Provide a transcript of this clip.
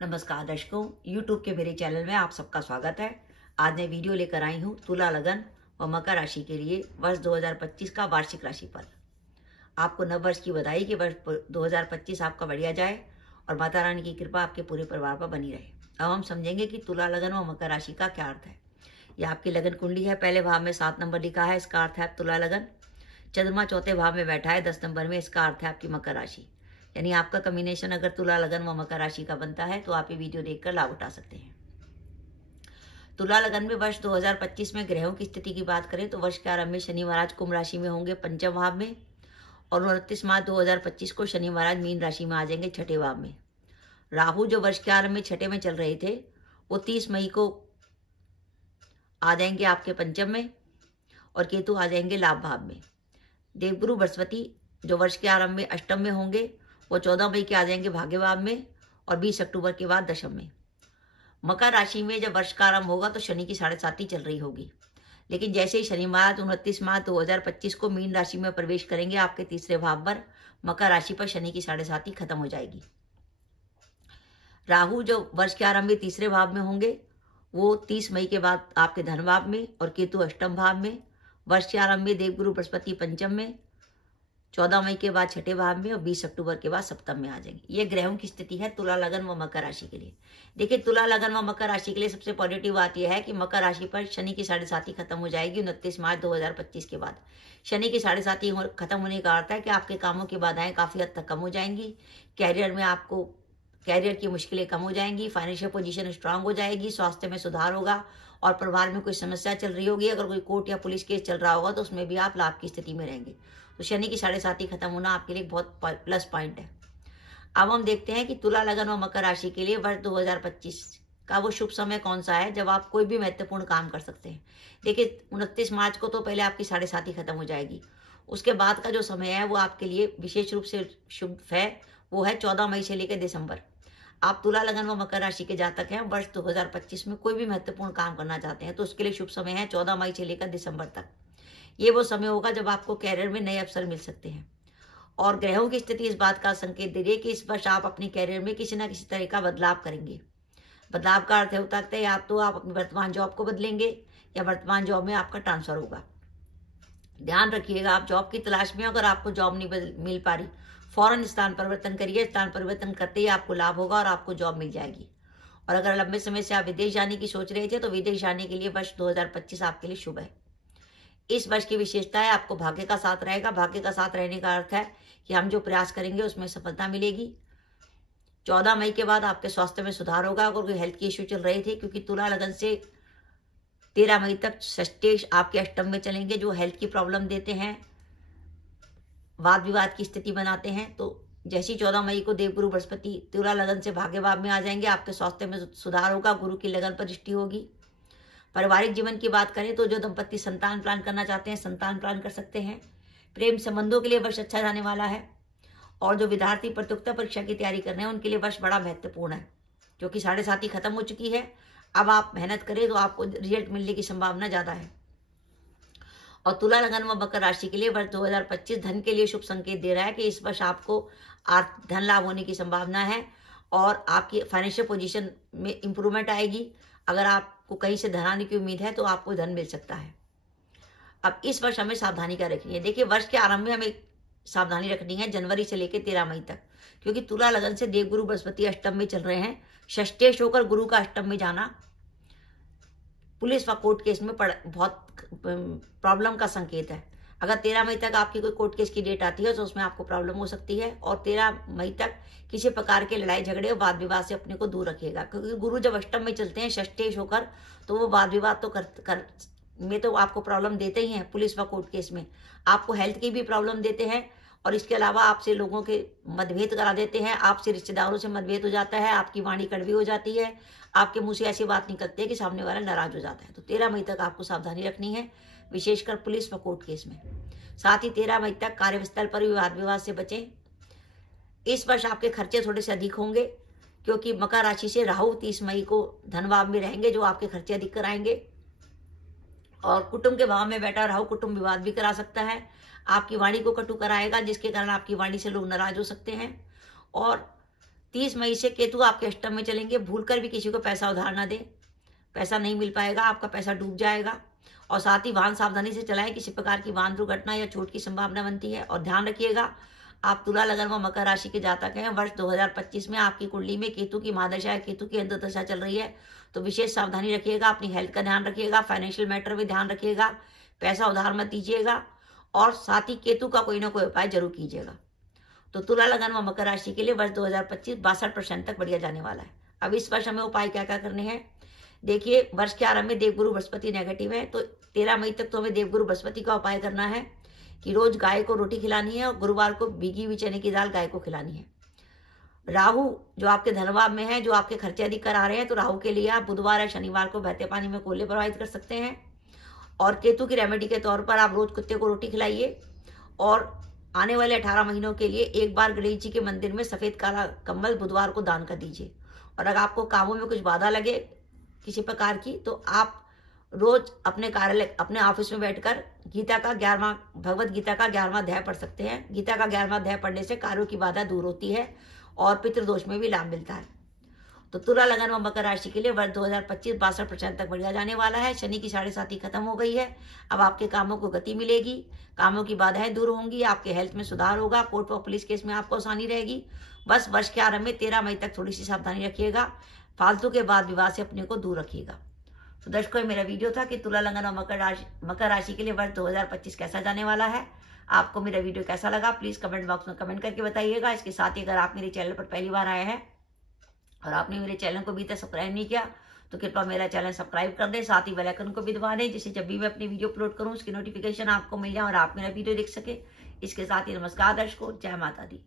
नमस्कार दर्शकों, YouTube के मेरे चैनल में आप सबका स्वागत है। आज मैं वीडियो लेकर आई हूँ तुला लगन व मकर राशि के लिए वर्ष 2025 का वार्षिक राशिफल। आपको नव वर्ष की बधाई कि वर्ष 2025 आपका बढ़िया जाए और माता रानी की कृपा आपके पूरे परिवार पर बनी रहे। अब हम समझेंगे कि तुला लगन व मकर राशि का क्या अर्थ है। यह आपकी लगन कुंडली है। पहले भाव में 7 नंबर लिखा है, इसका अर्थ है तुला लगन। चंद्रमा चौथे भाव में बैठा है 10 नंबर में, इसका अर्थ है आपकी मकर राशि। यानी आपका कॉम्बिनेशन अगर तुला लगन व मकर राशि का बनता है तो आप ये वीडियो देखकर लाभ उठा सकते हैं। तुला लगन में वर्ष 2025 में ग्रहों की स्थिति की बात करें तो वर्ष के आरंभ में शनि महाराज कुंभ राशि में होंगे पंचम भाव में, और 29 मार्च 2025 को शनि महाराज मीन राशि में आ जाएंगे छठे भाव में। राहु जो वर्ष के आरंभ में छठे में चल रहे थे वो 30 मई को आ जाएंगे आपके पंचम में, और केतु आ जाएंगे लाभ भाव में। देवगुरु बृहस्पति जो वर्ष के आरंभ में अष्टम में होंगे वो 14 मई के आ जाएंगे भाग्य भाव में, और 20 अक्टूबर के बाद दशम में। मकर राशि में जब वर्ष का आरंभ होगा तो शनि की 7.5 चल रही होगी, लेकिन जैसे ही शनि महाराज 29 मार्च 2025 को मीन राशि में प्रवेश करेंगे आपके तीसरे भाव पर, मकर राशि पर शनि की 7.5 खत्म हो जाएगी। राहु जो वर्ष के आरंभ में तीसरे भाव में होंगे वो 30 मई के बाद आपके धन भाव में, और केतु अष्टम भाव में। वर्ष के आरंभ में देवगुरु बृहस्पति पंचम में, 14 मई के बाद छठे भाव में, और 20 अक्टूबर के बाद सप्तम में आ जाएंगे। ये ग्रहों की स्थिति है तुला लगन व मकर राशि के लिए। देखिए, तुला लगन व मकर राशि के लिए सबसे पॉजिटिव बात यह है कि मकर राशि पर शनि की 7.5 खत्म हो जाएगी 29 मार्च 2025 के बाद। शनि की 7.5 खत्म होने का अर्थ है कि आपके कामों की बाधाएं काफी हद तक कम हो जाएंगी। कैरियर की मुश्किलें कम हो जाएंगी, फाइनेंशियल पोजीशन स्ट्रांग हो जाएगी, स्वास्थ्य में सुधार होगा, और परिवार में कोई समस्या चल रही होगी, अगर कोई कोर्ट या पुलिस केस चल रहा होगा तो उसमें भी आप लाभ की स्थिति में रहेंगे। तो शनि की 7.5 खत्म होना आपके लिए बहुत प्लस पॉइंट है। अब हम देखते हैं कि तुला लगन व मकर राशि के लिए वर्ष 2025 का वो शुभ समय कौन सा है जब आप कोई भी महत्वपूर्ण काम कर सकते हैं। देखिए, 29 मार्च को तो पहले आपकी 7.5 खत्म हो जाएगी। उसके बाद का जो समय है वो आपके लिए विशेष रूप से शुभ है, वो है 14 मई से लेकर दिसंबर। आप तुला लगन व मकर राशि के जातक हैं, वर्ष 2025 में कोई भी महत्वपूर्ण काम करना चाहते हैं तो उसके लिए शुभ समय है 14 मई से लेकर दिसंबर तक। ये वो समय होगा जब आपको कैरियर में नए अवसर मिल सकते हैं, और ग्रहों की स्थिति इस बात का संकेत दे रही है कि इस वर्ष आप अपने कैरियर में किसी न किसी तरह का बदलाव करेंगे। बदलाव का अर्थ होता है या तो आप अपनी वर्तमान जॉब को बदलेंगे या वर्तमान जॉब में आपका ट्रांसफर होगा। ध्यान रखिएगा, आप जॉब की तलाश में, अगर आपको जॉब नहीं मिल पा रही, फौरन स्थान परिवर्तन करिए। स्थान परिवर्तन करते ही आपको लाभ होगा और आपको जॉब मिल जाएगी। और अगर लंबे समय से आप विदेश जाने की सोच रहे थे तो विदेश जाने के लिए वर्ष 2025 आपके लिए शुभ है। इस वर्ष की विशेषता है आपको भाग्य का साथ रहेगा। भाग्य का साथ रहने का अर्थ है कि हम जो प्रयास करेंगे उसमें सफलता मिलेगी। 14 मई के बाद आपके स्वास्थ्य में सुधार होगा अगर कोई हेल्थ की इश्यू चल रहे थे, क्योंकि तुला लगन से 13 मई तक षष्टेश आपके अष्टम में चलेंगे जो हेल्थ की प्रॉब्लम देते हैं, वाद विवाद की स्थिति बनाते हैं। तो जैसी 14 मई को देवगुरु बृहस्पति तुला लगन से भाग्य भाव में आ जाएंगे, आपके स्वास्थ्य में सुधार होगा, गुरु की लगन पर दृष्टि होगी। पारिवारिक जीवन की बात करें तो जो दंपति संतान प्लान करना चाहते हैं संतान प्लान कर सकते हैं। प्रेम संबंधों के लिए वर्ष अच्छा जाने वाला है, और जो विद्यार्थी प्रतियोगिता परीक्षा की तैयारी कर रहे हैं उनके लिए वर्ष बड़ा महत्वपूर्ण है, क्योंकि 7.5 खत्म हो चुकी है। अब आप मेहनत करें तो आपको रिजल्ट मिलने की संभावना ज्यादा है। और तुला लगन व मकर राशि के लिए वर्ष 2025 धन के लिए शुभ संकेत दे रहा है कि इस वर्ष आपको धन लाभ होने की संभावना है, और आपकी फाइनेंशियल पोजीशन में इंप्रूवमेंट आएगी। अगर आपको कहीं से धन आने की उम्मीद है तो आपको धन मिल सकता है। अब इस वर्ष हमें सावधानी क्या रखनी है। देखिए, वर्ष के आरंभ में हमें सावधानी रखनी है जनवरी से लेकर 13 मई तक, क्योंकि तुला लगन से देवगुरु बृहस्पति अष्टम में चल रहे हैं। षष्टेश होकर गुरु का अष्टम में जाना पुलिस व कोर्ट केस में बहुत प्रॉब्लम का संकेत है। अगर 13 मई तक आपकी कोई कोर्ट केस की डेट आती है तो उसमें आपको प्रॉब्लम हो सकती है, और 13 मई तक किसी प्रकार के लड़ाई झगड़े और वाद विवाद से अपने को दूर रखिएगा, क्योंकि गुरु जब अष्टम में चलते हैं षष्टेश होकर तो वो वाद विवाद तो में तो आपको प्रॉब्लम देते ही हैं। पुलिस व कोर्ट केस में आपको हेल्थ की भी प्रॉब्लम देते हैं, और इसके अलावा आपसे लोगों के मतभेद करा देते हैं, आपसे रिश्तेदारों से मतभेद हो जाता है, आपकी वाणी कड़वी हो जाती है, आपके मुंह से ऐसी बात निकलती है कि सामने वाला नाराज हो जाता है। तो 13 मई तक आपको सावधानी रखनी है, विशेषकर पुलिस व कोर्ट केस में। साथ ही 13 मई तक कार्यस्थल पर भी वाद विवाद से बचें। इस वर्ष आपके खर्चे थोड़े से अधिक होंगे, क्योंकि मकर राशि से राहु 30 मई को धन भाव में रहेंगे जो आपके खर्चे अधिक कराएंगे, और कुटुंब के भाव में बैठा राहु कुटुंब विवाद भी करा सकता है। आपकी वाणी को कटु कराएगा, जिसके कारण आपकी वाणी से लोग नाराज हो सकते हैं। और 30 मई से केतु आपके अष्टम में चलेंगे। भूलकर भी किसी को पैसा उधार ना दें, पैसा नहीं मिल पाएगा, आपका पैसा डूब जाएगा। और साथ ही वाहन सावधानी से चलाएं, किसी प्रकार की वाहन दुर्घटना या चोट की संभावना बनती है। और ध्यान रखिएगा, आप तुला, लगन व मकर राशि के जातक हैं। वर्ष 2025 में आपकी कुंडली में केतु की महादशा है, केतु की अंतर्दशा चल रही है, तो विशेष सावधानी रखिएगा। अपनी हेल्थ का ध्यान रखिएगा, फाइनेंशियल मैटर में ध्यान रखिएगा, पैसा उधार मत दीजिएगा और साथ ही केतु का कोई ना कोई उपाय जरूर कीजिएगा। तो तुला, लगन व मकर राशि के लिए वर्ष 2025 62% तक बढ़िया जाने वाला है। अब इस वर्ष हमें उपाय क्या क्या करने हैं, देखिए। वर्ष के आरंभ में देवगुरु बृहस्पति नेगेटिव है, तो 13 मई तक तो हमें देवगुरु बृहस्पति का उपाय करना है कि रोज गाय को रोटी खिलानी है और गुरुवार को भीगी हुई चने की दाल गाय को खिलानी है। राहु जो आपके धनभाव में है, जो आपके खर्चे अधिक करा रहे हैं, तो राहु के लिए आप बुधवार या शनिवार को बहते पानी में कोले प्रवाहित कर सकते हैं। और केतु की रेमेडी के तौर पर आप रोज कुत्ते को रोटी खिलाइए। और आने वाले 18 महीनों के लिए एक बार गणेश जी के मंदिर में सफेद काला कम्बल बुधवार को दान कर दीजिए। और अगर आपको कामों में कुछ बाधा लगे किसी प्रकार की, तो आप रोज अपने कार्यालय, अपने ऑफिस में बैठकर भगवत गीता का 11वां अध्याय पढ़ सकते हैं। गीता का 11वां अध्याय पढ़ने से कार्यों की बाधा दूर होती है और पितृदोष में भी लाभ मिलता है। तो तुला, लगन व मकर राशि के लिए वर्ष 2025 62% तक बढ़िया जाने वाला है। शनि की 7.5 खत्म हो गई है। अब आपके कामों को गति मिलेगी, कामों की बाधाएं दूर होंगी, आपके हेल्थ में सुधार होगा, कोर्ट व पुलिस केस में आपको आसानी रहेगी। बस वर्ष के आरंभ में 13 मई तक थोड़ी सी सावधानी रखिएगा, फालतू के बाद विवाद से अपने को दूर रखिएगा। तो दर्शकों, मेरा वीडियो था कि तुला, लगन और मकर राशि के लिए वर्ष 2025 कैसा जाने वाला है। आपको मेरा वीडियो कैसा लगा प्लीज कमेंट बॉक्स में कमेंट करके बताइएगा। इसके साथ ही अगर आप मेरे चैनल पर पहली बार आए हैं और आपने मेरे चैनल को अभी तक सब्सक्राइब नहीं किया, तो कृपया मेरा चैनल सब्सक्राइब कर दें, साथ ही बेल आइकन को भी दबा दें, जिससे जब भी मैं अपनी वीडियो अपलोड करूं उसकी नोटिफिकेशन आपको मिल जाए और आप मेरा वीडियो देख सके। इसके साथ ही नमस्कार दर्शकों, जय माता दी।